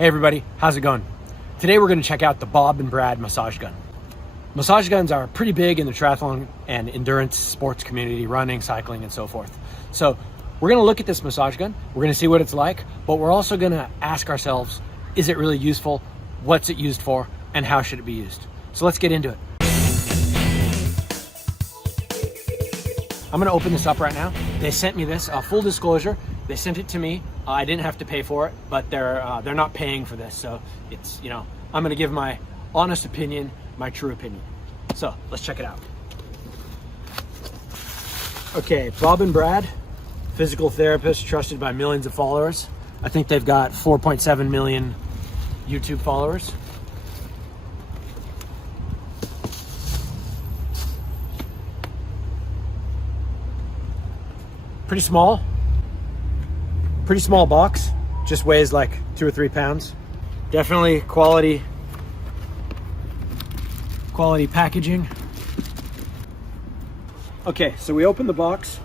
Hey everybody, how's it going? Today we're going to check out the Bob and Brad massage gun. Massage guns are pretty big in the triathlon and endurance sports community, running, cycling, and so forth. So we're going to look at this massage gun, we're going to see what it's like, but we're also going to ask ourselves, is it really useful? What's it used for? And how should it be used? So let's get into it. I'm going to open this up right now. They sent me this, full disclosure, they sent it to me. I didn't have to pay for it, but they're not paying for this. So it's, I'm going to give my honest opinion, my true opinion. So let's check it out. Okay, Bob and Brad, physical therapists trusted by millions of followers. I think they've got 4.7 million YouTube followers. Pretty small box, just weighs like 2 or 3 pounds. Definitely quality packaging. Okay, so we open the box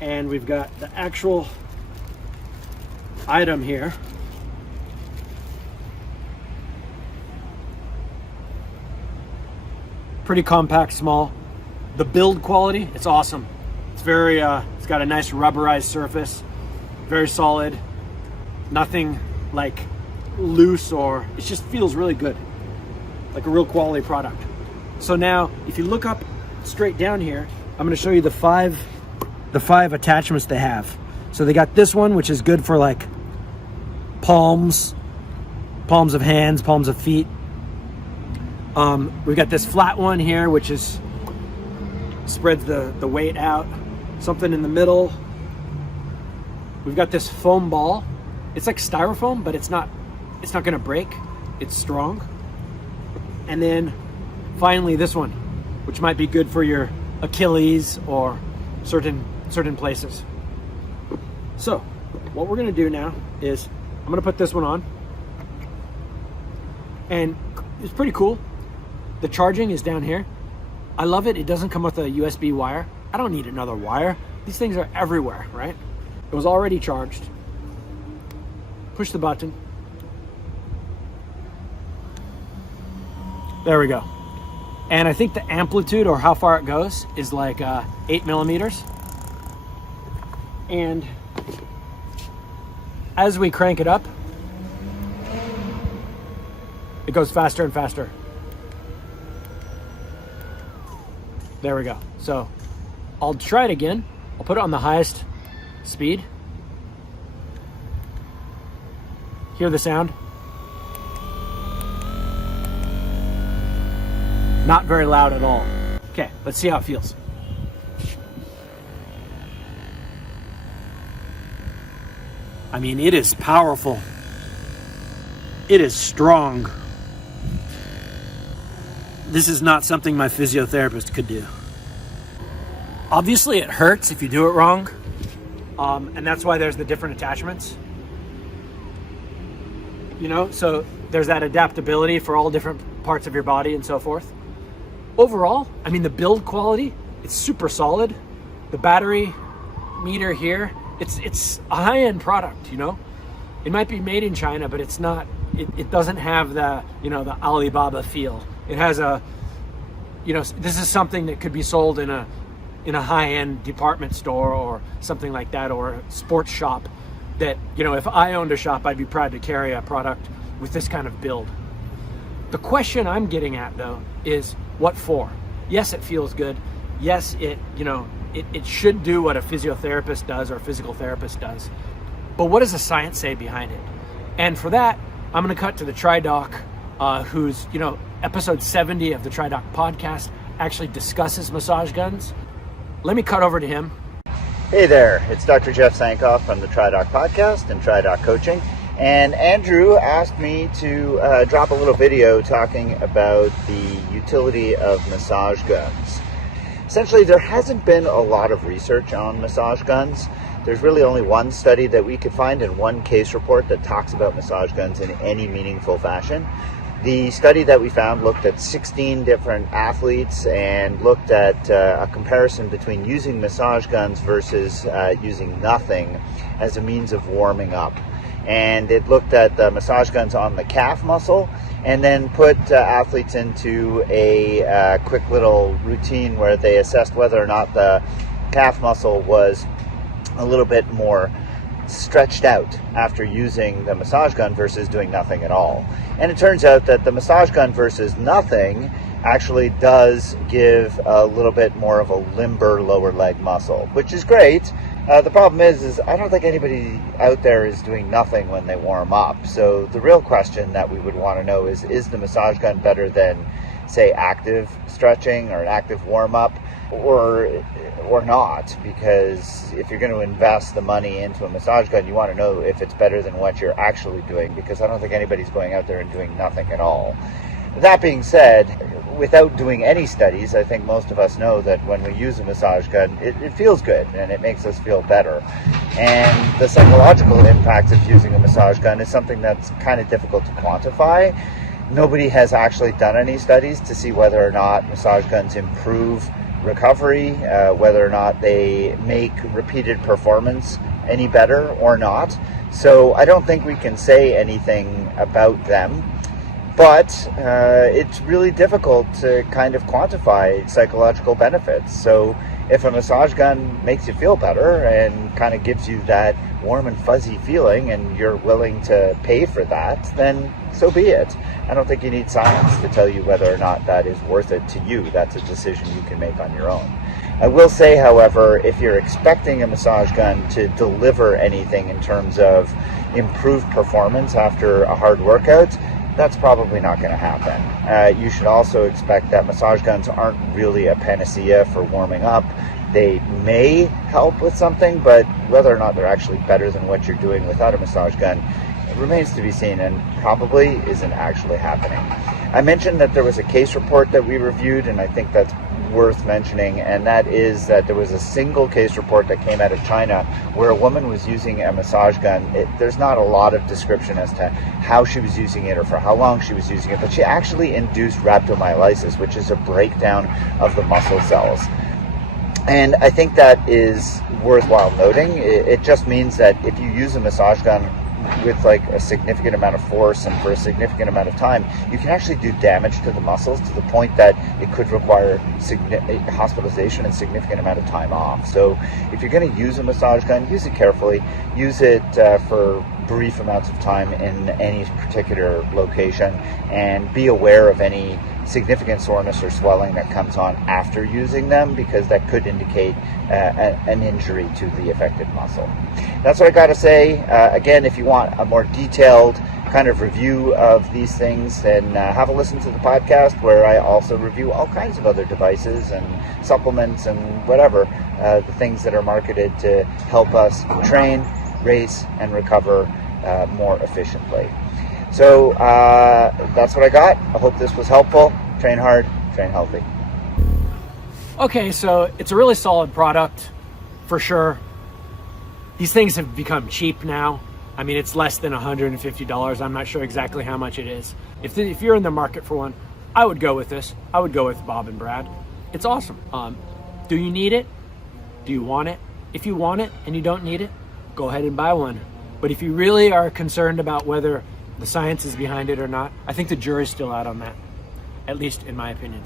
and we've got the actual item here. Pretty compact, small. The build quality, it's awesome. It's very, it's got a nice rubberized surface, very solid, nothing like loose, or it just feels really good, like a real quality product. So now, if you look up straight down here, I'm going to show you the five attachments they have. So they got this one, which is good for like palms of hands, palms of feet. We've got this flat one here, which spreads the weight out. Something in the middle. We've got this foam ball. It's like styrofoam, but it's not going to break. It's strong. And then finally this one, which might be good for your Achilles or certain places. So what we're going to do now is I'm going to put this one on, and it's pretty cool. The charging is down here. I love it. It doesn't come with a USB wire. I don't need another wire. These things are everywhere, right? It was already charged. Push the button. There we go. And I think the amplitude, or how far it goes, is like 8 millimeters. And as we crank it up, it goes faster and faster. There we go. So I'll try it again. I'll put it on the highest speed. Hear the sound? Not very loud at all. Okay, let's see how it feels. I mean, it is powerful. It is strong. This is not something my physiotherapist could do. Obviously it hurts if you do it wrong, and that's why there's the different attachments. So there's that adaptability for all different parts of your body and so forth. Overall, I mean, the build quality, it's super solid. The battery meter here, it's a high-end product, It might be made in China, but it's not, it doesn't have the, the Alibaba feel. It has this is something that could be sold in a high-end department store or something like that, or a sports shop that, if I owned a shop, I'd be proud to carry a product with this kind of build. The question I'm getting at, though, is what for? Yes, it feels good. Yes, it should do what a physiotherapist does or a physical therapist does. But what does the science say behind it? And for that, I'm going to cut to the TriDoc, who's, episode 70 of the TriDoc podcast actually discusses massage guns. Let me cut over to him. Hey there, it's Dr. Jeff Sankoff from the TriDoc podcast and TriDoc Coaching. And Andrew asked me to drop a little video talking about the utility of massage guns. Essentially, there hasn't been a lot of research on massage guns. There's really only one study that we could find and one case report that talks about massage guns in any meaningful fashion. The study that we found looked at 16 different athletes and looked at a comparison between using massage guns versus using nothing as a means of warming up. and it looked at the massage guns on the calf muscle, and then put athletes into a quick little routine where they assessed whether or not the calf muscle was a little bit more stretched out after using the massage gun versus doing nothing at all. And it turns out that the massage gun versus nothing actually does give a little bit more of a limber lower leg muscle, which is great. The problem is I don't think anybody out there is doing nothing when they warm up. So the real question that we would want to know is the massage gun better than, say, active stretching or an active warm-up, or not? Because if you're going to invest the money into a massage gun, you want to know if it's better than what you're actually doing, because I don't think anybody's going out there and doing nothing at all. That being said, without doing any studies, I think most of us know that when we use a massage gun, it feels good and it makes us feel better. And the psychological impacts of using a massage gun is something that's kind of difficult to quantify. Nobody has actually done any studies to see whether or not massage guns improve recovery, whether or not they make repeated performance any better or not. So I don't think we can say anything about them. But it's really difficult to kind of quantify psychological benefits. So if a massage gun makes you feel better and kind of gives you that warm and fuzzy feeling, and you're willing to pay for that, then so be it. I don't think you need science to tell you whether or not that is worth it to you. That's a decision you can make on your own. I will say, however, if you're expecting a massage gun to deliver anything in terms of improved performance after a hard workout, that's probably not going to happen. You should also expect that massage guns aren't really a panacea for warming up. They may help with something, but whether or not they're actually better than what you're doing without a massage gun remains to be seen, and probably isn't actually happening. I mentioned that there was a case report that we reviewed, and I think that's worth mentioning, and that is that there was a single case report that came out of China where a woman was using a massage gun. There's not a lot of description as to how she was using it or for how long she was using it, but she actually induced rhabdomyolysis, which is a breakdown of the muscle cells. And I think that is worthwhile noting. It just means that if you use a massage gun with like a significant amount of force and for a significant amount of time, you can actually do damage to the muscles to the point that it could require hospitalization and significant amount of time off. So if you're going to use a massage gun, use it carefully. Use it for brief amounts of time in any particular location, and be aware of any significant soreness or swelling that comes on after using them, because that could indicate an injury to the affected muscle. That's what I got to say. Again, if you want a more detailed kind of review of these things, then have a listen to the podcast, where I also review all kinds of other devices and supplements and whatever, the things that are marketed to help us train, race, and recover more efficiently. So that's what I got. I hope this was helpful. Train hard, train healthy. Okay, so it's a really solid product for sure. These things have become cheap now. I mean, it's less than $150. I'm not sure exactly how much it is. If you're in the market for one, I would go with this. I would go with Bob and Brad. It's awesome. Do you need it? Do you want it? If you want it and you don't need it, go ahead and buy one. But if you really are concerned about whether the science is behind it or not, I think the jury's still out on that, at least in my opinion.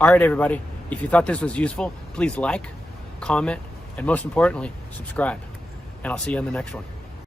All right, everybody. If you thought this was useful, please like, comment, and most importantly, subscribe. And I'll see you on the next one.